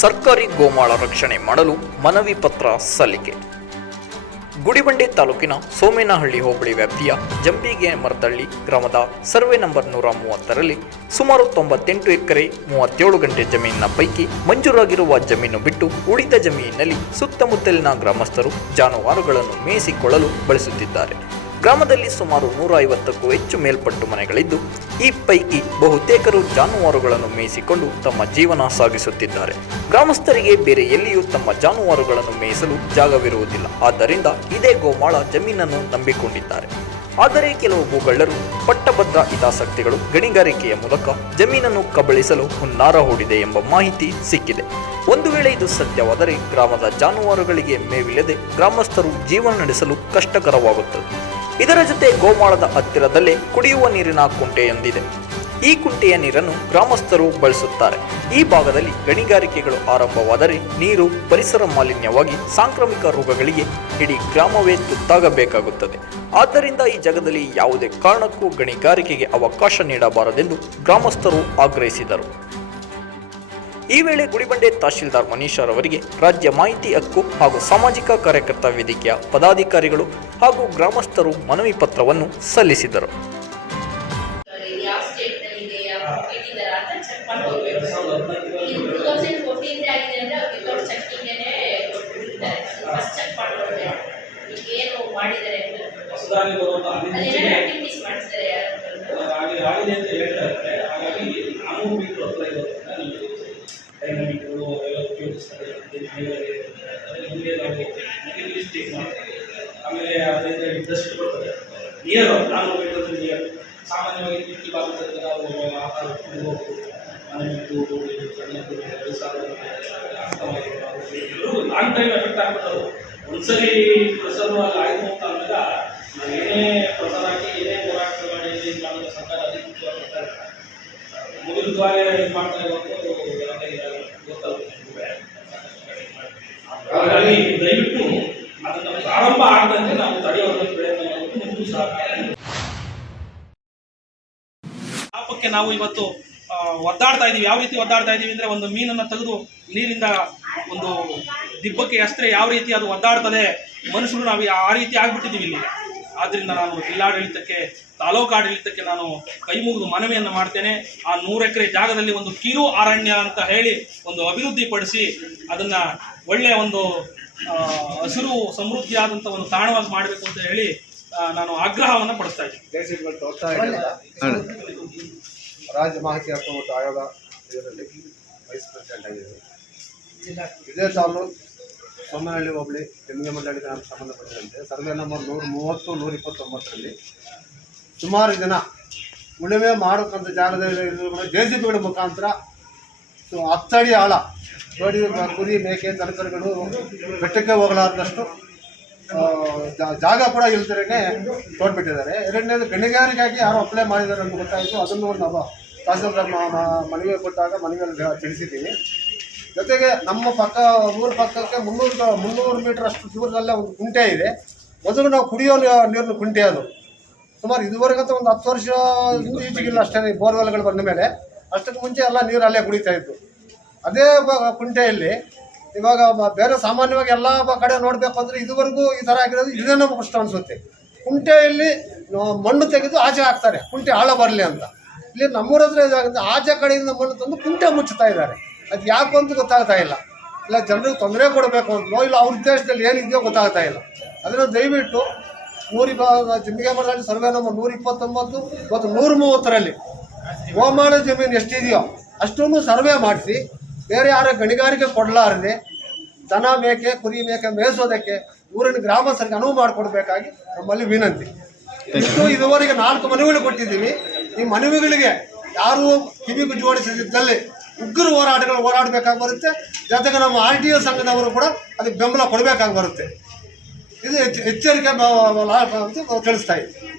ಸರ್ಕಾರಿ ಗೋಮಾಳ ರಕ್ಷಣೆ ಮಾಡಲು ಮನವಿ ಪತ್ರ ಸಲ್ಲಿಕೆ. ಗುಡಿಬಂಡೆ ತಾಲೂಕಿನ ಸೋಮೇನಹಳ್ಳಿ ಹೋಬಳಿ ವ್ಯಾಪ್ತಿಯ ಜಂಬಿಗೆ ಮರದಳ್ಳಿ ಗ್ರಾಮದ ಸರ್ವೆ ನಂಬರ್ ನೂರ ಮೂವತ್ತರಲ್ಲಿ ಸುಮಾರು ತೊಂಬತ್ತೆಂಟು ಎಕರೆ ಮೂವತ್ತೇಳು ಗಂಟೆ ಜಮೀನಿನ ಪೈಕಿ ಮಂಜೂರಾಗಿರುವ ಜಮೀನು ಬಿಟ್ಟು ಉಳಿದ ಜಮೀನಿನಲ್ಲಿ ಸುತ್ತಮುತ್ತಲಿನ ಗ್ರಾಮಸ್ಥರು ಜಾನುವಾರುಗಳನ್ನು ಮೇಯಿಸಿಕೊಳ್ಳಲು ಬಳಸುತ್ತಿದ್ದಾರೆ. ಗ್ರಾಮದಲ್ಲಿ ಸುಮಾರು ನೂರ ಐವತ್ತಕ್ಕೂ ಹೆಚ್ಚು ಮೇಲ್ಪಟ್ಟು ಮನೆಗಳಿದ್ದು, ಈ ಪೈಕಿ ಬಹುತೇಕರು ಜಾನುವಾರುಗಳನ್ನು ಮೇಯಿಸಿಕೊಂಡು ತಮ್ಮ ಜೀವನ ಸಾಗಿಸುತ್ತಿದ್ದಾರೆ. ಗ್ರಾಮಸ್ಥರಿಗೆ ಬೇರೆ ಎಲ್ಲಿಯೂ ತಮ್ಮ ಜಾನುವಾರುಗಳನ್ನು ಮೇಯಿಸಲು ಜಾಗವಿರುವುದಿಲ್ಲ. ಆದ್ದರಿಂದ ಇದೇ ಗೋಮಾಳ ಜಮೀನನ್ನು ನಂಬಿಕೊಂಡಿದ್ದಾರೆ. ಆದರೆ ಕೆಲವು ಭೂಗಳ್ಳರು ಪಟ್ಟಭದ್ರ ಹಿತಾಸಕ್ತಿಗಳು ಗಣಿಗಾರಿಕೆಯ ಮೂಲಕ ಜಮೀನನ್ನು ಕಬಳಿಸಲು ಹುನ್ನಾರ ಹೂಡಿದೆ ಎಂಬ ಮಾಹಿತಿ ಸಿಕ್ಕಿದೆ. ಒಂದು ವೇಳೆ ಇದು ಸತ್ಯವಾದರೆ ಗ್ರಾಮದ ಜಾನುವಾರುಗಳಿಗೆ ಮೇವಿಲ್ಲದೆ ಗ್ರಾಮಸ್ಥರು ಜೀವನ ನಡೆಸಲು ಕಷ್ಟಕರವಾಗುತ್ತದೆ. ಇದರ ಜೊತೆ ಗೋಮಾಳದ ಹತ್ತಿರದಲ್ಲೇ ಕುಡಿಯುವ ನೀರಿನ ಕುಂಟೆಯೊಂದಿದೆ. ಈ ಕುಂಟೆಯ ನೀರನ್ನು ಗ್ರಾಮಸ್ಥರು ಬಳಸುತ್ತಾರೆ. ಈ ಭಾಗದಲ್ಲಿ ಗಣಿಗಾರಿಕೆಗಳು ಆರಂಭವಾದರೆ ನೀರು ಪರಿಸರ ಮಾಲಿನ್ಯವಾಗಿ ಸಾಂಕ್ರಾಮಿಕ ರೋಗಗಳಿಗೆ ಇಡೀ ಗ್ರಾಮವೇ ತುತ್ತಾಗಬೇಕಾಗುತ್ತದೆ. ಆದ್ದರಿಂದ ಈ ಜಾಗದಲ್ಲಿ ಯಾವುದೇ ಕಾರಣಕ್ಕೂ ಗಣಿಗಾರಿಕೆಗೆ ಅವಕಾಶ ನೀಡಬಾರದೆಂದು ಗ್ರಾಮಸ್ಥರು ಆಗ್ರಹಿಸಿದರು. ಈ ವೇಳೆ ಗುಡಿಬಂಡೆ ತಹಶೀಲ್ದಾರ್ ಮನೀಶರ್ ಅವರಿಗೆ ರಾಜ್ಯ ಮಾಹಿತಿ ಹಕ್ಕು ಹಾಗೂ ಸಾಮಾಜಿಕ ಕಾರ್ಯಕರ್ತ ವೇದಿಕೆಯ ಪದಾಧಿಕಾರಿಗಳು ಹಾಗೂ ಗ್ರಾಮಸ್ಥರು ಮನವಿ ಪತ್ರವನ್ನು ಸಲ್ಲಿಸಿದರು. ಚೆಕ್ಕಿಂಗೇ ಕೊಟ್ಬಿಟ್ಟಿದ್ದಾರೆ. ಫಸ್ಟ್ ಚೆಕ್ ಮಾಡ್ಕೊಳ್ಬೇಕು ಈಗ ಏನು ಮಾಡಿದ್ದಾರೆ ಆಕ್ಟಿವಿಟೀಸ್ ಆಗಿದೆ ಅಂತ ಹಾಗಾಗಿ ಮೀಟರ್ ಹತ್ರ ಇರೋದ್ರಿಂದ ನಮಗೆ ಉಪಯೋಗಿಸ್ತಾರೆ ಮಾಡ್ತೀವಿ ಆಮೇಲೆ ಅದರಿಂದ ಇಂಟ್ರೆಸ್ಟ್ ಬರ್ತದೆ. ನಿಯರ್ ನಾನೂರು ಮೀಟರ್ ನಿಯರ್ ಸಾಮಾನ್ಯವಾಗಿ ಕಿಟಕಿ ನಾವು ಆಹಾರ ಹೋಗ್ಬೋದು. ಮನೆ ಬಿಟ್ಟು ಹೋಗಿ ಸಣ್ಣ ಎಲ್ಲರೂ ಲಾಂಗ್ ಟೈಮ್ ಎಫೆಕ್ಟ್ ಅಂತ ಅಂದಾಗ ನಾವು ಏನೇ ಪ್ರಸಾರ ಹಾಕಿ ಏನೇ ಹೋರಾಟ ಮಾಡಿ ಮಾಡಿದ್ರೆ ಸರ್ಕಾರ ಅದಕ್ಕೆ ಮುಗಿದ್ವಾಗೆ ಇದು ಮಾಡ್ತಾ ಇರೋದು ಹಾಗಾಗಿ ದಯವಿಟ್ಟು ಅದನ್ನು ಪ್ರಾರಂಭ ಆಗದಂತೆ ನಾವು ತಡೆಯೋದಕ್ಕೆ ಪ್ರಯತ್ನ ಮಾಡಬೇಕು ಮುಂದೂ ಸಹ. ನಾವು ಇವತ್ತು ಒದ್ದಾಡ್ತಾ ಇದೀವಿ. ಯಾವ ರೀತಿ ಒದ್ದಾಡ್ತಾ ಇದೀವಿ ಅಂದ್ರೆ ಒಂದು ಮೀನನ್ನ ತೆಗೆದು ನೀರಿಂದ ಒಂದು ದಿಬ್ಬಕ್ಕೆ ಅಷ್ಟೇ ಯಾವ ರೀತಿ ಅದು ಒದ್ದಾಡ್ತದೆ ಮನುಷ್ಯರು ನಾವು ಆ ರೀತಿ ಆಗ್ಬಿಟ್ಟಿದೀವಿ ಇಲ್ಲಿ. ಆದ್ದರಿಂದ ನಾನು ಜಿಲ್ಲಾಡಳಿತಕ್ಕೆ ತಾಲೂಕು ಆಡಳಿತಕ್ಕೆ ನಾನು ಕೈ ಮುಗಿದು ಮನವಿಯನ್ನು ಮಾಡ್ತೇನೆ. ಆ ನೂರು ಎಕರೆ ಜಾಗದಲ್ಲಿ ಒಂದು ಕಿರು ಅರಣ್ಯ ಅಂತ ಹೇಳಿ ಒಂದು ಅಭಿವೃದ್ಧಿಪಡಿಸಿ ಅದನ್ನ ಒಳ್ಳೆಯ ಒಂದು ಹಸಿರು ಸಮೃದ್ಧಿಯಾದಂಥ ಒಂದು ತಾಣವಾಗಿ ಮಾಡಬೇಕು ಅಂತ ಹೇಳಿ ನಾನು ಆಗ್ರಹವನ್ನು ಪಡಿಸ್ತಾ ಇದ್ದೀನಿ. ರಾಜ್ಯ ಮಾಹಿತಿ ಹಕ್ಕು ಮತ್ತು ಆಯೋಗ ಇದರಲ್ಲಿ ವೈಸ್ ಪ್ರೆಸಿಡೆಂಟ್ ಆಗಿದ್ದೀನಿ ಇದೇ ಸಾಲು ಸೋಮನಹಳ್ಳಿ ಹೋಬಳಿ, ತೆಂಗಿನ ಮಂಡಳಿಗೆ ನಾನು ಸಂಬಂಧಪಟ್ಟಂತೆ ಸರ್ವೆ ನಂಬರ್ ನೂರ ಮೂವತ್ತು, ನೂರ ಇಪ್ಪತ್ತೊಂಬತ್ತರಲ್ಲಿ ಸುಮಾರು ಜನ ಉಳುಮೆ ಮಾಡೋಕ್ಕಂಥ ಜಾಗದಲ್ಲಿ ಜೆ ಸಿ ಬಿಗಳ ಮುಖಾಂತರ ಹತ್ತಡಿ ಆಳ ಕುರಿ ಮೇಕೆ, ತರಕಾರಿಗಳು ಬೆಟ್ಟಕ್ಕೆ ಹೋಗಲಾರದಷ್ಟು ಜಾಗ ಕೂಡ ಇಲ್ದಿರೇ ತೋರ್ಬಿಟ್ಟಿದ್ದಾರೆ. ಎರಡನೇದು ಗಣಿಗಾರಿಗಾಗಿ ಯಾರು ಅಪ್ಲೈ ಮಾಡಿದ್ದಾರೆ ಅಂತ ಗೊತ್ತಾಯಿತು. ಅದನ್ನು ನಾವು ತಹಸೀಲ್ದಾರ್ ಮನವಿ ಕೊಟ್ಟಾಗ ಮನವಿಯಲ್ಲಿ ತಿಳಿಸಿದ್ದೀವಿ. ಜೊತೆಗೆ ನಮ್ಮ ಪಕ್ಕ, ಊರ ಪಕ್ಕಕ್ಕೆ ಮುನ್ನೂರು ಮುನ್ನೂರು ಮೀಟರ್ ಅಷ್ಟು ದೂರದಲ್ಲೇ ಒಂದು ಕುಂಟೆ ಇದೆ. ಮೊದಲು ನಾವು ಕುಡಿಯೋ ನೀರಿನ ಕುಂಟೆ ಅದು. ಸುಮಾರು ಇದುವರೆಗಂತ ಒಂದು ಹತ್ತು ವರ್ಷ ಈಚೆಗಿಲ್ಲ ಅಷ್ಟೇ ಬೋರ್ವೆಲ್ಗಳು ಬಂದ ಮೇಲೆ. ಅಷ್ಟಕ್ಕೆ ಮುಂಚೆ ಎಲ್ಲ ನೀರು ಅಲ್ಲೇ ಕುಡಿತಾ ಇತ್ತು. ಅದೇ ಕುಂಟೆಯಲ್ಲಿ ಇವಾಗ ಬೇರೆ ಸಾಮಾನ್ಯವಾಗಿ ಎಲ್ಲ ಕಡೆ ನೋಡಬೇಕು ಅಂದರೆ ಇದುವರೆಗೂ ಈ ಥರ ಆಗಿರೋದು ಇದೇ ನಮ್ಗೆ ಕಷ್ಟ ಅನಿಸುತ್ತೆ. ಕುಂಟೆಯಲ್ಲಿ ಮಣ್ಣು ತೆಗೆದು ಆಚೆ ಹಾಕ್ತಾರೆ. ಕುಂಟೆ ಆಳ ಬರಲಿ ಅಂತ. ಇಲ್ಲಿ ನಮ್ಮೂರ ಹತ್ರ ಇದಾಗುತ್ತೆ ಆಚೆ ಕಡೆಯಿಂದ ಮಣ್ಣು ತಂದು ಕುಂಟೆ ಮುಚ್ಚುತ್ತಾ ಇದ್ದಾರೆ. ಅದು ಯಾಕೆ ಅಂತ ಗೊತ್ತಾಗ್ತಾ ಇಲ್ಲ. ಇಲ್ಲ, ಜನರಿಗೆ ತೊಂದರೆ ಕೊಡಬೇಕು ಅಂತಲೋ ಇಲ್ಲ, ಅವ್ರ ಉದ್ದೇಶದಲ್ಲಿ ಏನಿದೆಯೋ ಗೊತ್ತಾಗ್ತಾ ಇಲ್ಲ. ಅದನ್ನು ದಯವಿಟ್ಟು ನೂರಿಪ ಜಿಮ್ಮಿಗೆ ಮರದಲ್ಲಿ ಸರ್ವೆ ನಂಬರ್ ನೂರ ಇಪ್ಪತ್ತೊಂಬತ್ತು ಮತ್ತು ನೂರ ಮೂವತ್ತರಲ್ಲಿ ಹವಾಮಾನ ಜಮೀನು ಎಷ್ಟಿದೆಯೋ ಅಷ್ಟನ್ನು ಸರ್ವೆ ಮಾಡಿಸಿ. ಬೇರೆ ಯಾರ ಗಣಿಗಾರಿಕೆ ಕೊಡಲಾರದೆ ದನ ಮೇಕೆ ಕುರಿ ಮೇಕೆ ಮೇಯಿಸೋದಕ್ಕೆ ಊರಿನ ಗ್ರಾಮಸ್ಥರಿಗೆ ಅನುವು ಮಾಡಿಕೊಡ್ಬೇಕಾಗಿ ನಮ್ಮಲ್ಲಿ ವಿನಂತಿ ಇಷ್ಟು ಇದುವರೆಗೆ ನಾಲ್ಕು ಮನವಿಗಳು ಕೊಟ್ಟಿದ್ದೀವಿ ಈ ಮನವಿಗಳಿಗೆ ಯಾರೂ ಕಿವಿಗೂ ಜೋಡಿಸದಿದ್ದಲ್ಲಿ ಉಗ್ರ ಹೋರಾಟಗಳು ಹೋರಾಡಬೇಕಾಗಿ ಬರುತ್ತೆ ಜೊತೆಗೆ ನಮ್ಮ ಆರ್ ಟಿ ಒ ಸಂಘದವರು ಕೂಡ ಅದಕ್ಕೆ ಬೆಂಬಲ ಕೊಡಬೇಕಾಗಿ ಬರುತ್ತೆ ಇದು ಎಚ್ಚ- ಎಚ್ಚರಿಕೆ ತಿಳಿಸ್ತಾ ಇದ್ದೀವಿ